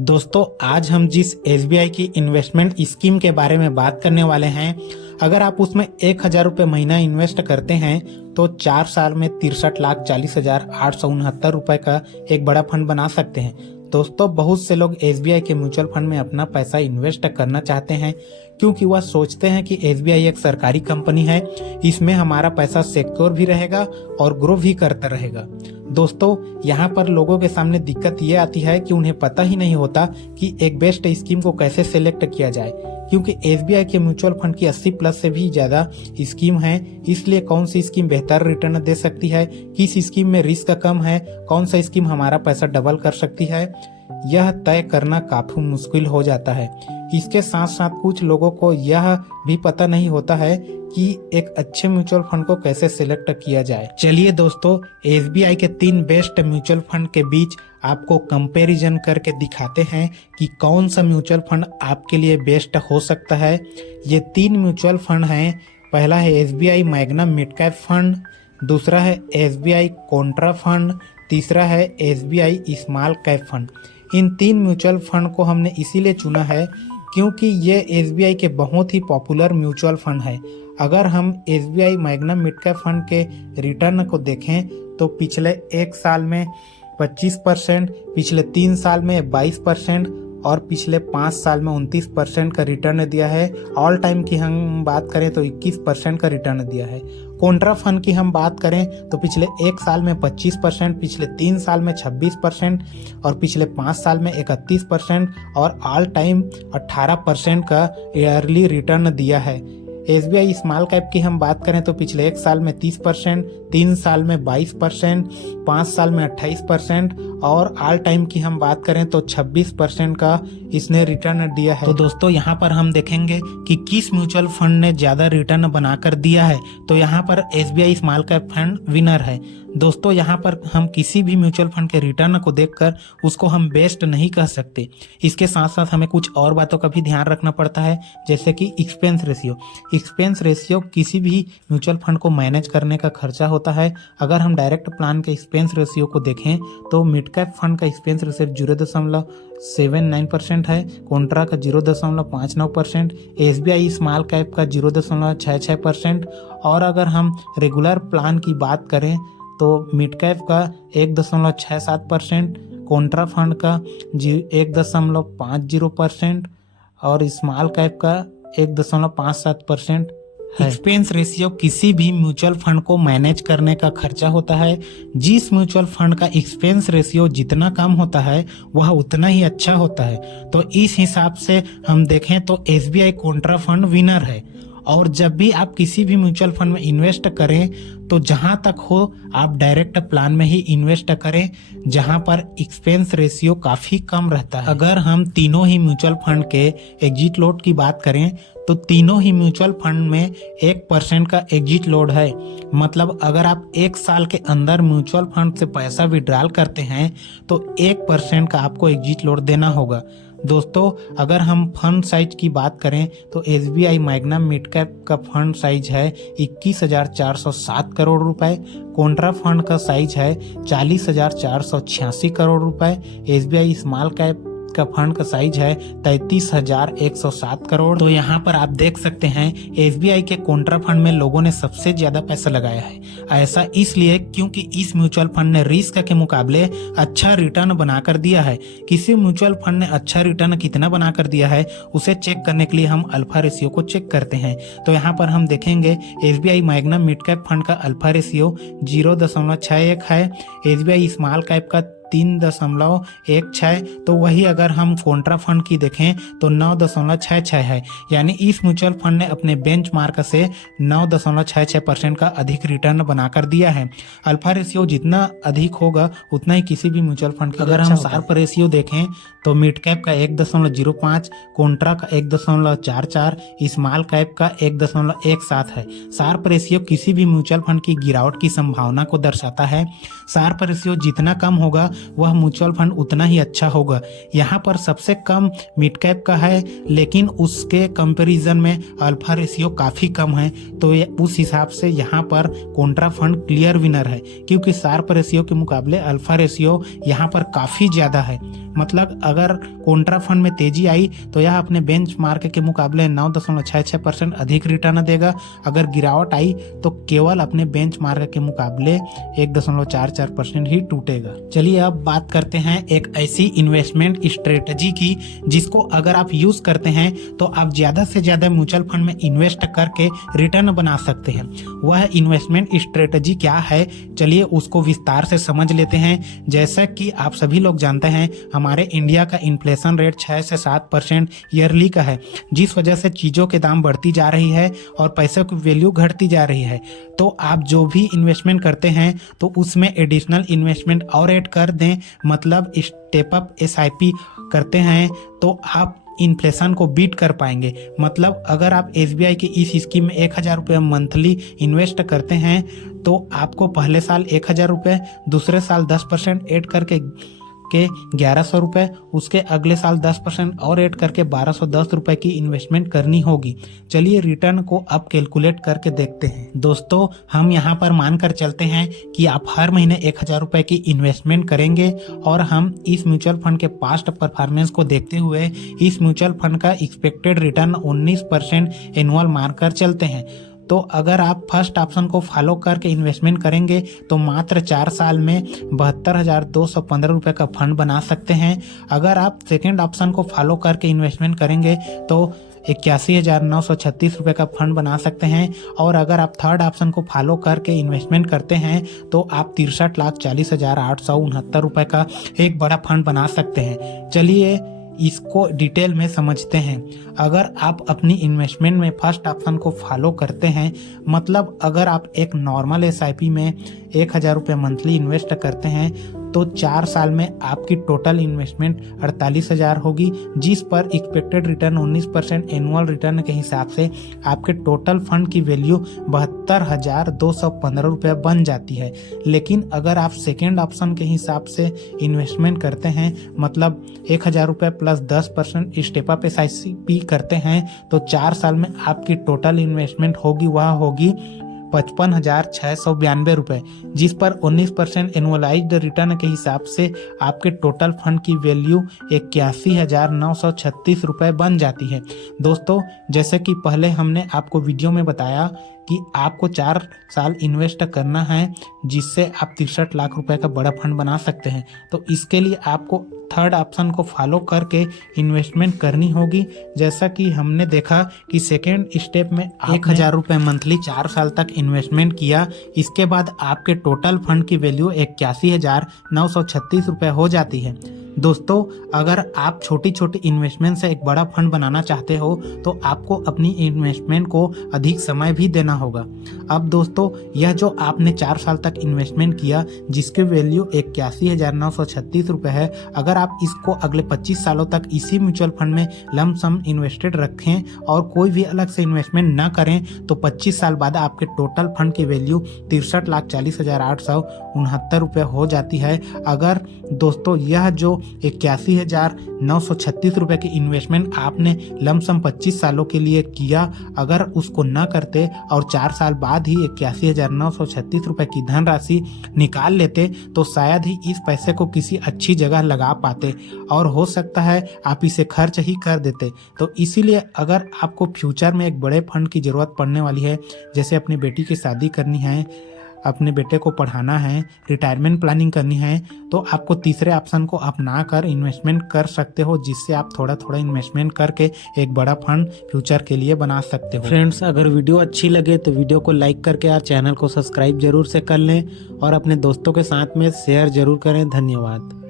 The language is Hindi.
दोस्तों, आज हम जिस एसबीआई की इन्वेस्टमेंट स्कीम के बारे में बात करने वाले हैं, अगर आप उसमें 1,000 रुपये महीना इन्वेस्ट करते हैं तो 4 साल में 63,40,869 रुपए का एक बड़ा फंड बना सकते हैं। दोस्तों, बहुत से लोग एसबीआई के म्यूचुअल फंड में अपना पैसा इन्वेस्ट करना चाहते हैं क्योंकि वह सोचते हैं कि एसबीआई एक सरकारी कंपनी है, इसमें हमारा पैसा सिक्योर भी रहेगा और ग्रो भी करता रहेगा। दोस्तों, यहाँ पर लोगों के सामने दिक्कत ये आती है कि उन्हें पता ही नहीं होता कि एक बेस्ट स्कीम को कैसे सेलेक्ट किया जाए, क्योंकि एसबीआई के म्यूचुअल फंड की 80+ से भी ज्यादा स्कीम है। इसलिए कौन सी स्कीम बेहतर रिटर्न दे सकती है, किस स्कीम में रिस्क कम है, कौन सा स्कीम हमारा पैसा डबल कर सकती है, यह तय करना काफी मुश्किल हो जाता है। इसके साथ साथ कुछ लोगों को यह भी पता नहीं होता है कि एक अच्छे म्यूचुअल फंड को कैसे सिलेक्ट किया जाए। चलिए दोस्तों, एसबीआई के 3 बेस्ट म्यूचुअल फंड के बीच आपको कंपैरिजन करके दिखाते हैं कि कौन सा म्यूचुअल फंड आपके लिए बेस्ट हो सकता है। ये 3 म्यूचुअल फंड हैं। पहला है SBI magnum mid cap fund, दूसरा है एसबीआई कॉन्ट्रा फंड, तीसरा है एसबीआई स्मॉल कैप फंड। इन 3 म्यूचुअल फंड को हमने इसीलिए चुना है क्योंकि ये एसबीआई के बहुत ही पॉपुलर म्यूचुअल फंड है। अगर हम SBI magnum mid cap fund के रिटर्न को देखें तो पिछले 1 साल में 25%, पिछले 3 साल में 22% और पिछले 5 साल में 29% का रिटर्न दिया है। ऑल टाइम की हम बात करें तो 21% का रिटर्न दिया है। कॉन्ट्रा फंड की हम बात करें तो पिछले 1 साल में 25%, पिछले 3 साल में 26% और पिछले 5 साल में 31% और ऑल टाइम 18% का ईयरली रिटर्न दिया है। एसबीआई स्मॉल कैप की हम बात करें तो पिछले 1 साल में 30%, 3 साल में 22%, 5 साल में 28% और ऑल टाइम की हम बात करें तो 26% का इसने रिटर्न दिया है। तो दोस्तों, यहाँ पर हम देखेंगे कि किस म्यूचुअल फंड ने ज्यादा रिटर्न बनाकर दिया है। तो यहाँ पर SBI small cap fund winner है। दोस्तों, यहाँ पर हम किसी भी म्यूचुअल फंड के रिटर्न को देखकर उसको हम बेस्ट नहीं कह सकते। इसके साथ साथ हमें कुछ और बातों का भी ध्यान रखना पड़ता है, जैसे कि एक्सपेंस रेशियो। एक्सपेंस रेशियो किसी भी म्यूचुअल फंड को मैनेज करने का खर्चा होता है। अगर हम डायरेक्ट प्लान के एक्सपेंस रेशियो को देखें तो मिड कैप फंड का एक्सपेंस रेशियो 0.79% है, कॉन्ट्रा का 0.59%, एसबीआई स्मॉल कैप का 0.66% और अगर हम रेगुलर प्लान की बात करें तो मिड कैप का 1.67%, कॉन्ट्रा फंड का 1.50% और स्मॉल कैप का 1.57% है। एक्सपेंस रेशियो किसी भी म्यूचुअल फंड को मैनेज करने का खर्चा होता है। जिस म्यूचुअल फंड का एक्सपेंस रेशियो जितना कम होता है वह उतना ही अच्छा होता है। तो इस हिसाब से हम देखें तो एसबीआई कॉन्ट्रा फंड विनर है। और जब भी आप किसी भी म्यूचुअल फंड में इन्वेस्ट करें तो जहां तक हो आप डायरेक्ट प्लान में ही इन्वेस्ट करें, जहां पर एक्सपेंस रेशियो काफी कम रहता है। अगर हम तीनों ही म्यूचुअल फंड के एग्जिट लोड की बात करें तो तीनों ही म्यूचुअल फंड में 1% का एग्जिट लोड है। मतलब अगर आप 1 साल के अंदर म्यूचुअल फंड से पैसा विड्रॉल करते हैं तो 1% का आपको एग्जिट लोड देना होगा। दोस्तों, अगर हम फंड साइज की बात करें तो एसबीआई मैग्नम मिड कैप का फंड साइज है 21,407 करोड़ रुपए, कॉन्ट्रा फंड का साइज है 40,486 करोड़ रुपए, एसबीआई स्मॉल कैप का फंड का साइज है 33,107 करोड़। तो यहाँ पर आप देख सकते हैं एसबीआई के कॉन्ट्रा फंड में लोगों ने सबसे ज्यादा पैसा लगाया है। ऐसा इसलिए क्योंकि इस म्यूचुअल फंड ने रिस्क के मुकाबले अच्छा रिटर्न बनाकर दिया है। किसी म्यूचुअल फंड ने अच्छा रिटर्न कितना बनाकर दिया है उसे चेक करने के लिए हम अल्फा रेशियो को चेक करते हैं। तो यहाँ पर हम देखेंगे SBI magnum mid cap fund का अल्फा रेशियो 0.61 है, एसबीआई स्मॉल कैप का 3.16। तो वही अगर हम कॉन्ट्रा फंड की देखें तो 9.66 है। यानी इस म्यूचुअल फंड ने अपने बेंचमार्क से 9.66% का अधिक रिटर्न बनाकर दिया है। अल्फा रेशियो जितना अधिक होगा उतना ही किसी भी म्यूचुअल फंड का अगर हम शार्प रेशियो देखें तो मिड कैप का 1.05, कॉन्ट्रा का 1.44, स्मॉल कैप का 1.17 है। शार्प रेशियो किसी भी म्यूचुअल फंड की गिरावट की संभावना को दर्शाता है। शार्प रेशियो जितना कम होगा वह म्यूचुअल फंड उतना ही अच्छा होगा। यहाँ पर सबसे कम मिड कैप का है, लेकिन उसके कंपैरिजन में अल्फा रेशियो काफ़ी कम है, तो उस हिसाब से यहाँ पर कॉन्ट्रा फंड क्लियर विनर है, क्योंकि शार्प रेशियो के मुकाबले अल्फा रेशियो यहाँ पर काफ़ी ज़्यादा है। मतलब अगर कॉन्ट्रा फंड में तेजी आई तो यह अपने बेंचमार्क के मुकाबले 9.66% अधिक रिटर्न देगा। अगर गिरावट आई तो केवल अपने बेंचमार्क के मुकाबले 1.44% ही टूटेगा। चलिए अब बात करते हैं एक ऐसी इन्वेस्टमेंट स्ट्रेटजी की जिसको अगर आप यूज करते हैं तो आप ज्यादा से ज्यादा म्यूचुअल फंड में इन्वेस्ट करके रिटर्न बना सकते हैं। वह इन्वेस्टमेंट स्ट्रेटजी क्या है, चलिए उसको विस्तार से समझ लेते हैं। जैसा कि आप सभी लोग जानते हैं, हमारे इंडिया का इन्फ्लेशन रेट 6 से 7% ईयरली का है, जिस वजह से चीज़ों के दाम बढ़ती जा रही है और पैसे की वैल्यू घटती जा रही है। तो आप जो भी इन्वेस्टमेंट करते हैं तो उसमें एडिशनल इन्वेस्टमेंट और ऐड कर दें, मतलब स्टेप अप SIP करते हैं तो आप इन्फ्लेशन को बीट कर पाएंगे। मतलब अगर आप SBI की इस स्कीम में 1000 रुपये मंथली इन्वेस्ट करते हैं तो आपको पहले साल 1000 रुपये, दूसरे साल 10% ऐड करके 1100 रुपये, उसके अगले साल 10% और ऐड करके 1210 रुपये की इन्वेस्टमेंट करनी होगी। चलिए रिटर्न को अब कैलकुलेट करके देखते हैं। दोस्तों हम यहाँ पर मानकर चलते हैं कि आप हर महीने 1000 रुपये की इन्वेस्टमेंट करेंगे और हम इस म्यूचुअल फंड के पास्ट परफॉर्मेंस को देखते हुए इस म्यूचुअल फंड का एक्सपेक्टेड रिटर्न 19% एनुअल मानकर चलते हैं। तो अगर आप फर्स्ट ऑप्शन को फॉलो करके इन्वेस्टमेंट करेंगे तो मात्र 4 साल में 72,215 रुपये का फंड बना सकते हैं। अगर आप सेकेंड ऑप्शन को फॉलो करके इन्वेस्टमेंट करेंगे तो 81,936 रुपये का फंड बना सकते हैं। और अगर आप थर्ड ऑप्शन को फॉलो करके इन्वेस्टमेंट करते हैं तो आप 63,40,869 रुपये का एक बड़ा फंड बना सकते हैं। चलिए इसको डिटेल में समझते हैं। अगर आप अपनी इन्वेस्टमेंट में फर्स्ट ऑप्शन को फॉलो करते हैं, मतलब अगर आप एक नॉर्मल SIP में 1000 रुपये मंथली इन्वेस्ट करते हैं तो 4 साल में आपकी टोटल इन्वेस्टमेंट 48,000 होगी, जिस पर एक्सपेक्टेड रिटर्न 19% एनुअल रिटर्न के हिसाब से आपके टोटल फंड की वैल्यू 72,215 रुपये बन जाती है। लेकिन अगर आप सेकेंड ऑप्शन के हिसाब से इन्वेस्टमेंट करते हैं, मतलब 1000 रुपये प्लस 10% स्टेप अप SIP करते हैं तो 4 साल में आपकी टोटल इन्वेस्टमेंट होगी, वह होगी 55,692 रुपये, जिस पर 19% एनुअलाइज्ड रिटर्न के हिसाब से आपके टोटल फंड की वैल्यू 81,936 रुपये बन जाती है। दोस्तों जैसे कि पहले हमने आपको वीडियो में बताया कि आपको 4 साल इन्वेस्ट करना है, जिससे आप 63 लाख रुपए का बड़ा फंड बना सकते हैं। तो इसके लिए आपको थर्ड ऑप्शन को फॉलो करके इन्वेस्टमेंट करनी होगी। जैसा कि हमने देखा कि सेकेंड स्टेप में 1000 रुपये मंथली 4 साल तक इन्वेस्टमेंट किया, इसके बाद आपके टोटल फंड की वैल्यू 81,936 रुपये हो जाती है। दोस्तों अगर आप छोटी छोटी इन्वेस्टमेंट से एक बड़ा फंड बनाना चाहते हो तो आपको अपनी इन्वेस्टमेंट को अधिक समय भी देना होगा। अब दोस्तों यह जो आपने 4 साल तक इन्वेस्टमेंट किया, जिसकी वैल्यू 81,936 रुपये है, अगर आप इसको अगले 25 सालों तक इसी म्यूचुअल फंड में लम सम इन्वेस्टेड रखें और कोई भी अलग से इन्वेस्टमेंट ना करें तो 25 साल बाद आपके टोटल फंड की वैल्यू 63,40,869 रुपये हो जाती है। अगर दोस्तों यह जो 81,936 रुपये की इन्वेस्टमेंट आपने लमसम 25 सालों के लिए किया, अगर उसको न करते और 4 साल बाद ही 81,936 रुपये की धनराशि निकाल लेते तो शायद ही इस पैसे को किसी अच्छी जगह लगा पाते और हो सकता है आप इसे खर्च ही कर देते। तो इसीलिए अगर आपको फ्यूचर में एक बड़े फंड की ज़रूरत पड़ने वाली है, जैसे अपनी बेटी की शादी करनी है, अपने बेटे को पढ़ाना है, रिटायरमेंट प्लानिंग करनी है, तो आपको तीसरे ऑप्शन को अपना कर इन्वेस्टमेंट कर सकते हो, जिससे आप थोड़ा थोड़ा इन्वेस्टमेंट करके एक बड़ा फंड फ्यूचर के लिए बना सकते हो। फ्रेंड्स अगर वीडियो अच्छी लगे तो वीडियो को लाइक करके यार चैनल को सब्सक्राइब जरूर से कर लें और अपने दोस्तों के साथ में शेयर जरूर करें। धन्यवाद।